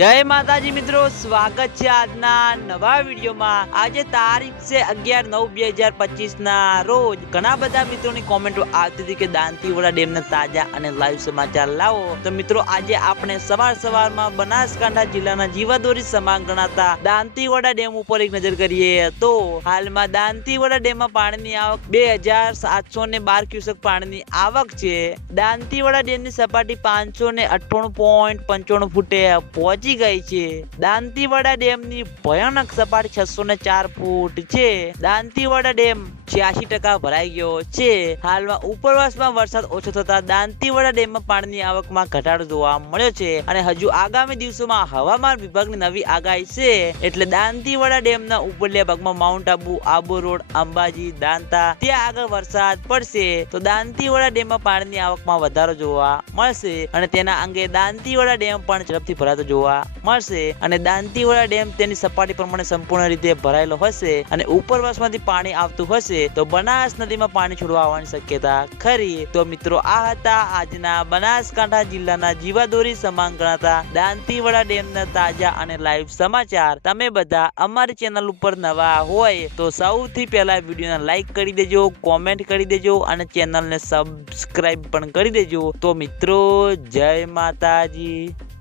જય માતાજી મિત્રો, સ્વાગત છે આજના નવા વિડીયોમાં. આજે તારીખ છે અગિયાર નવ બે હજાર પચીસ ના રોજ. ઘણા બધા મિત્રોની કોમેન્ટો આવતી હતી કે દાંતીવાડા ડેમના તાજા અને લાઈવ સમાચાર લાવો. તો મિત્રો, આજે આપણે સવાર સવારમાં બનાસકાંઠા જિલ્લાના જીવાદોરી સમાન ગણાતા દાંતીવાડા ડેમ ઉપર એક નજર કરીએ તો હાલમાં દાંતીવાડા ડેમમાં પાણીની આવક બે હજાર સાતસો ને બાર ક્યુસેક પાણીની આવક છે. દાંતીવાડા ડેમની સપાટી પાંચસો ને અઠ્ઠાણું પોઈન્ટ પંચાણું ફૂટે. પહોંચી ગઈ છે. દાંતીવાડા ડેમની ભયાનક સપાટી છસો ને ચાર ફૂટ છે. દાંતીવાડા ડેમ છ્યાસી ટકા ભરાઈ ગયો છે. હાલમાં ઉપરવાસમાં વરસાદ ઓછો થતા દાંતીવાડા ડેમમાં પાણીની આવકમાં ઘટાડો જોવા મળ્યો છે અને હજુ આગામી દિવસોમાં હવામાન વિભાગની નવી આગાહી છે. એટલે દાંતીવાડા ડેમના ઉપરલ્યા ભાગમાં માઉન્ટ આબુ આબુ રોડ, અંબાજી, દાંતા, ત્યાં આગળ વરસાદ પડશે. તો દાંતીવાડા ડેમમાં પાણીની આવકમાં વધારો જોવા મળશે અને તેના અંગે દાંતીવાડા ડેમ પણ ઝડપથી ભરાતો જોવા મળશે અને દાંતીવાડા ડેમ તેની સપાટી પ્રમાણે સંપૂર્ણ રીતે ભરાયેલો હશે અને ઉપરવાસમાંથી પાણી આવતું હશે તો બનાસ નદીમાં પાણી છોડવા આવવાની શક્યતા ખરી. તો મિત્રો, આ હતા આજના બનાસકાંઠા જિલ્લાના જીવાદોરી સમાન ગણાતા દાંતીવાડા ડેમના તાજા અને લાઈવ સમાચાર. તમે બધા અમારી ચેનલ ઉપર નવા હોય તો સૌથી પહેલા વિડીયોને લાઈક કરી દેજો કોમેન્ટ કરી દેજો અને ચેનલને સબસ્ક્રાઈબ પણ કરી દેજો. તો મિત્રો, જય માતાજી.